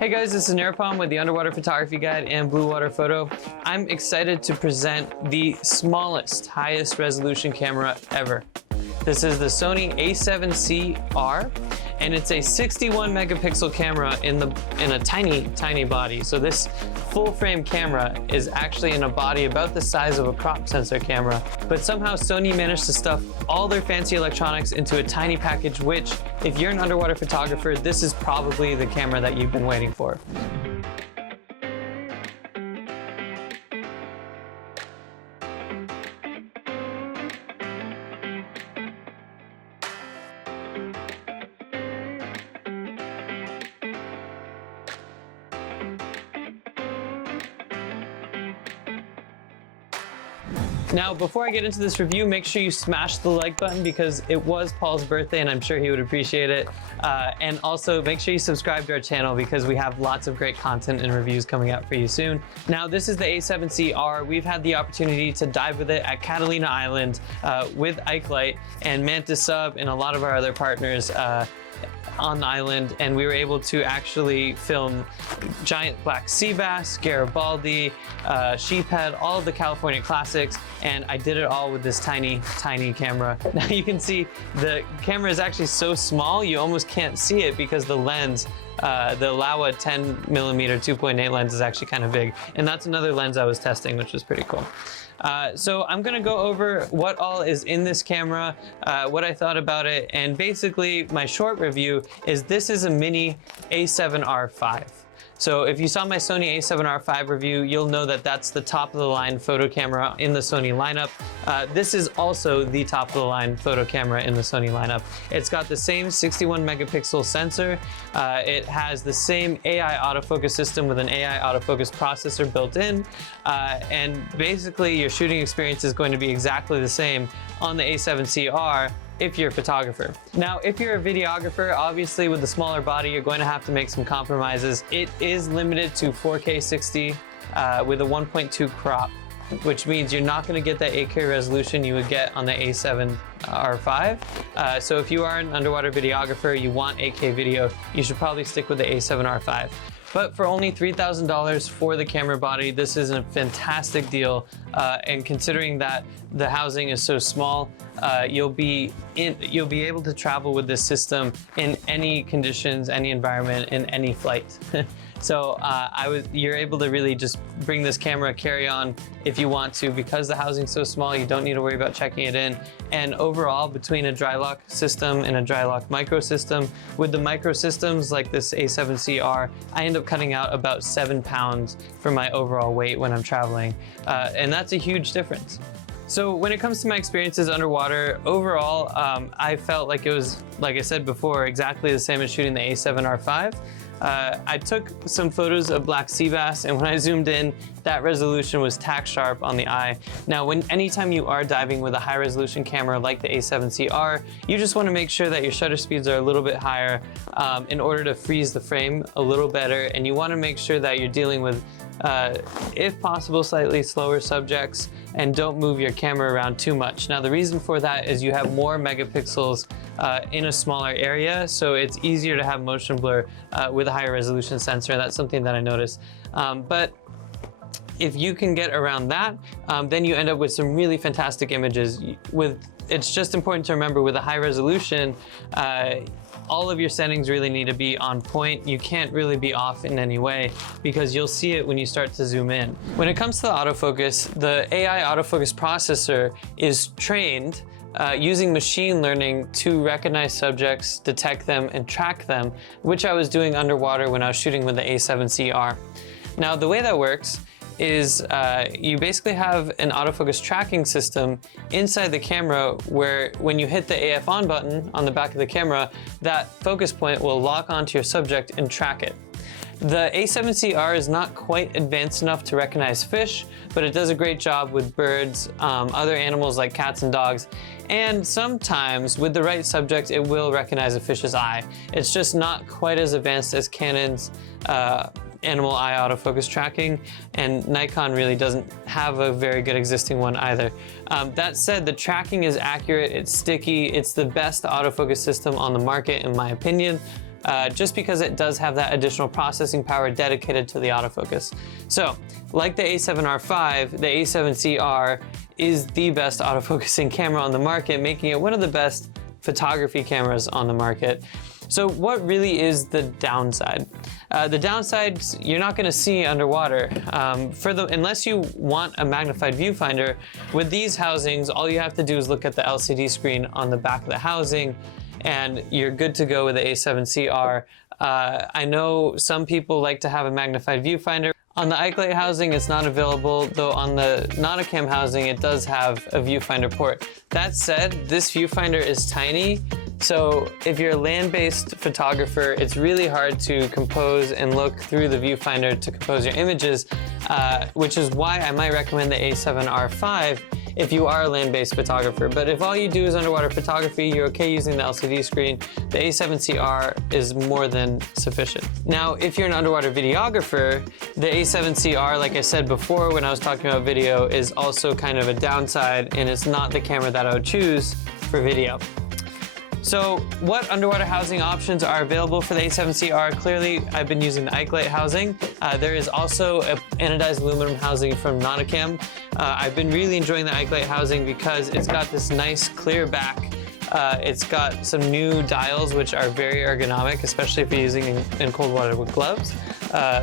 Hey guys, this is Nirupam with the Underwater Photography Guide and Bluewater Photo. I'm excited to present the smallest, highest resolution camera ever. This is the Sony A7C-R, and it's a 61 megapixel camera in a tiny body. So this full frame camera is actually in a body about the size of a crop sensor camera. But somehow Sony managed to stuff all their fancy electronics into a tiny package, which, if you're an underwater photographer, this is probably the camera that you've been waiting for. Now, before I get into this review, make sure you smash the like button because it was Paul's birthday and I'm sure he would appreciate it. And also make sure you subscribe to our channel because we have lots of great content and reviews coming out for you soon. Now, this is the A7CR. We've had the opportunity to dive with it at Catalina Island with Ikelite and Mantis Sub and a lot of our other partners on the island, and we were able to actually film giant black sea bass, Garibaldi, sheephead, all of the California classics, and I did it all with this tiny camera. Now you can see the camera is actually so small you almost can't see it because the lens, the Laowa 10mm 2.8 lens is actually kind of big, and that's another lens I was testing, which was pretty cool. So I'm gonna go over what all is in this camera, what I thought about it, and basically my short review is this is a mini A7R5. So if you saw my Sony A7R5 review, you'll know that that's the top of the line photo camera in the Sony lineup. This is also the top of the line photo camera in the Sony lineup. It's got the same 61 megapixel sensor. It has the same AI autofocus system with an AI autofocus processor built in. And basically your shooting experience is going to be exactly the same on the A7CR if you're a photographer. Now, if you're a videographer, obviously with the smaller body, you're going to have to make some compromises. It is limited to 4K 60 with a 1.2 crop, which means you're not gonna get that 8K resolution you would get on the A7R5. So if you are an underwater videographer, you want 8K video, you should probably stick with the A7R5. But for only $3,000 for the camera body, this is a fantastic deal. And considering that the housing is so small, you'll be able to travel with this system in any conditions, any environment, in any flight. So you're able to really just bring this camera, carry on if you want to, because the housing's so small, you don't need to worry about checking it in. And overall, between a dry lock system and a dry lock micro system, with the micro systems like this A7CR, I end up cutting out about 7 pounds for my overall weight when I'm traveling. And that's a huge difference. So when it comes to my experiences underwater, overall, I felt like it was, like I said before, exactly the same as shooting the A7R5. I took some photos of black sea bass, and when I zoomed in, that resolution was tack sharp on the eye. Now, anytime you are diving with a high resolution camera like the A7CR, you just want to make sure that your shutter speeds are a little bit higher in order to freeze the frame a little better, and you want to make sure that you're dealing with, if possible, slightly slower subjects, and don't move your camera around too much. Now, the reason for that is you have more megapixels in a smaller area, so it's easier to have motion blur with a higher resolution sensor. That's something that I noticed. But if you can get around that, then you end up with some really fantastic images. It's just important to remember with a high resolution, all of your settings really need to be on point. You can't really be off in any way because you'll see it when you start to zoom in. When it comes to the autofocus, the AI autofocus processor is trained using machine learning to recognize subjects, detect them, and track them, which I was doing underwater when I was shooting with the A7CR. Now, the way that works is you basically have an autofocus tracking system inside the camera where when you hit the AF on button on the back of the camera, that focus point will lock onto your subject and track it. The A7CR is not quite advanced enough to recognize fish, but it does a great job with birds, other animals like cats and dogs, and sometimes with the right subject it will recognize a fish's eye. It's just not quite as advanced as Canon's animal eye autofocus tracking, and Nikon really doesn't have a very good existing one either. That said, the tracking is accurate, it's sticky, it's the best autofocus system on the market in my opinion. just because it does have that additional processing power dedicated to the autofocus. So, like the A7R5, the A7CR is the best autofocusing camera on the market, making it one of the best photography cameras on the market. So what really is the downside? The downside, you're not going to see underwater. Unless you want a magnified viewfinder, with these housings, all you have to do is look at the LCD screen on the back of the housing, and you're good to go with the A7CR. I know some people like to have a magnified viewfinder. On the Ikelite housing, it's not available, though on the Nauticam housing, it does have a viewfinder port. That said, this viewfinder is tiny, so if you're a land-based photographer, it's really hard to compose and look through the viewfinder to compose your images, which is why I might recommend the A7R5 if you are a land-based photographer. But if all you do is underwater photography, you're okay using the LCD screen, the A7CR is more than sufficient. Now, if you're an underwater videographer, the A7CR, like I said before when I was talking about video, is also kind of a downside, and it's not the camera that I would choose for video. So what underwater housing options are available for the A7CR? Clearly, I've been using the Ikelite housing. There is also an anodized aluminum housing from Nauticam. I've been really enjoying the Ikelite housing because it's got this nice clear back. It's got some new dials which are very ergonomic, especially if you're using in cold water with gloves,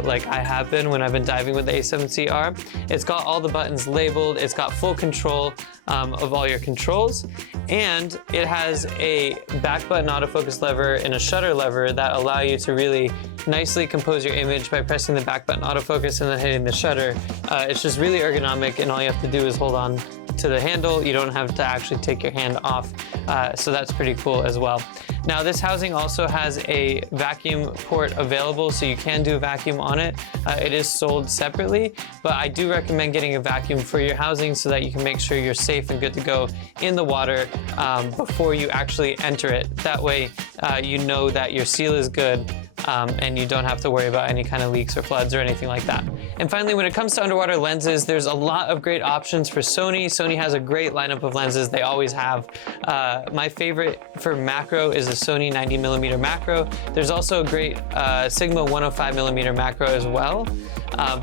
like I have been when I've been diving with the A7CR. It's got all the buttons labeled, it's got full control of all your controls, and it has a back button autofocus lever and a shutter lever that allow you to really nicely compose your image by pressing the back button autofocus and then hitting the shutter. It's just really ergonomic, and all you have to do is hold on to the handle. You don't have to actually take your hand off, so that's pretty cool as well. Now, this housing also has a vacuum port available, so you can do a vacuum on it. It is sold separately, but I do recommend getting a vacuum for your housing so that you can make sure you're safe and good to go in the water before you actually enter it. That way, you know that your seal is good, and you don't have to worry about any kind of leaks or floods or anything like that. And finally, when it comes to underwater lenses, there's a lot of great options for Sony. Sony has a great lineup of lenses. They always have. My favorite for macro is the Sony 90mm macro. There's also a great Sigma 105mm macro as well.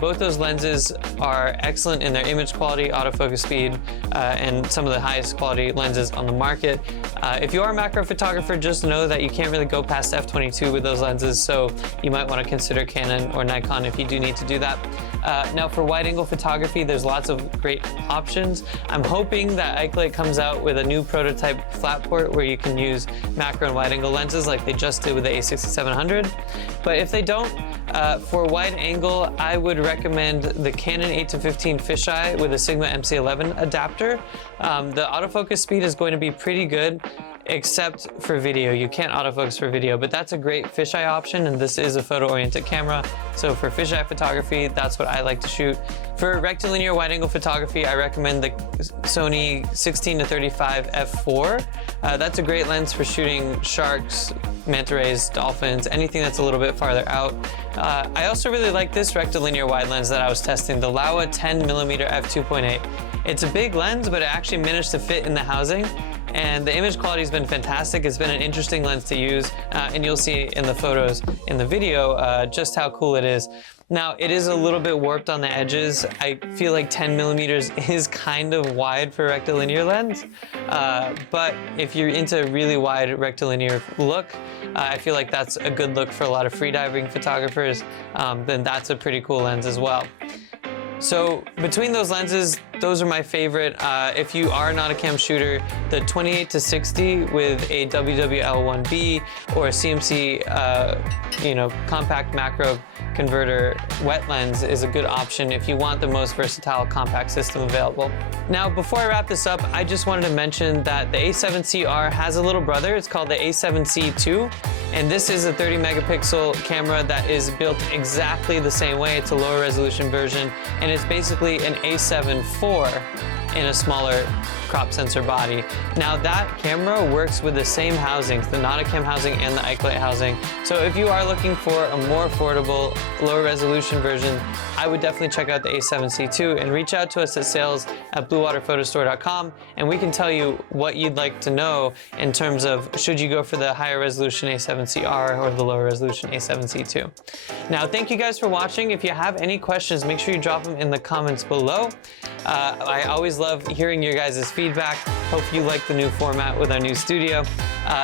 Both those lenses are excellent in their image quality, autofocus speed, and some of the highest quality lenses on the market. If you are a macro photographer, just know that you can't really go past f/22 with those lenses, so you might want to consider Canon or Nikon if you do need to do that. Now, for wide-angle photography, there's lots of great options. I'm hoping that Ikelite comes out with a new prototype flat port where you can use macro and wide-angle lenses like they just did with the A6700. But if they don't, for wide angle, I would recommend the Canon 8-15 fisheye with a Sigma MC11 adapter. The autofocus speed is going to be pretty good, except for video. You can't autofocus for video, but that's a great fisheye option, and this is a photo-oriented camera. So for fisheye photography, that's what I like to shoot. For rectilinear wide-angle photography, I recommend the Sony 16-35 f4. That's a great lens for shooting sharks, manta rays, dolphins, anything that's a little bit farther out. I also really like this rectilinear wide lens that I was testing, the Laowa 10mm f2.8. It's a big lens, but it actually managed to fit in the housing, and the image quality has been fantastic. It's been an interesting lens to use, and you'll see in the photos in the video just how cool it is. Now, it is a little bit warped on the edges. I feel like 10mm is kind of wide for a rectilinear lens, but if you're into a really wide rectilinear look, I feel like that's a good look for a lot of freediving photographers. Then that's a pretty cool lens as well. So between those lenses, those are my favorite. If you are a Nauticam shooter, the 28-60 with a WWL1B or a CMC, compact macro converter wet lens is a good option if you want the most versatile compact system available. Now, before I wrap this up, I just wanted to mention that the A7CR has a little brother. It's called the A7C II, and this is a 30 megapixel camera that is built exactly the same way. It's a lower resolution version, and it's basically an A7 IV 4 in a smaller crop sensor body. Now that camera works with the same housings, the Nauticam housing and the Ikelite housing. So if you are looking for a more affordable, lower resolution version, I would definitely check out the A7C II and reach out to us at sales@bluewaterphotostore.com, and we can tell you what you'd like to know in terms of should you go for the higher resolution A7CR or the lower resolution A7C II. Now, thank you guys for watching. If you have any questions, make sure you drop them in the comments below. I always love hearing your guys' feedback. Hope you like the new format with our new studio.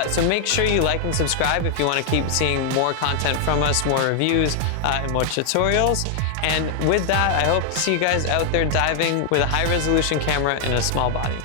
So make sure you like and subscribe if you want to keep seeing more content from us, more reviews, and more tutorials. And with that, I hope to see you guys out there diving with a high resolution camera in a small body.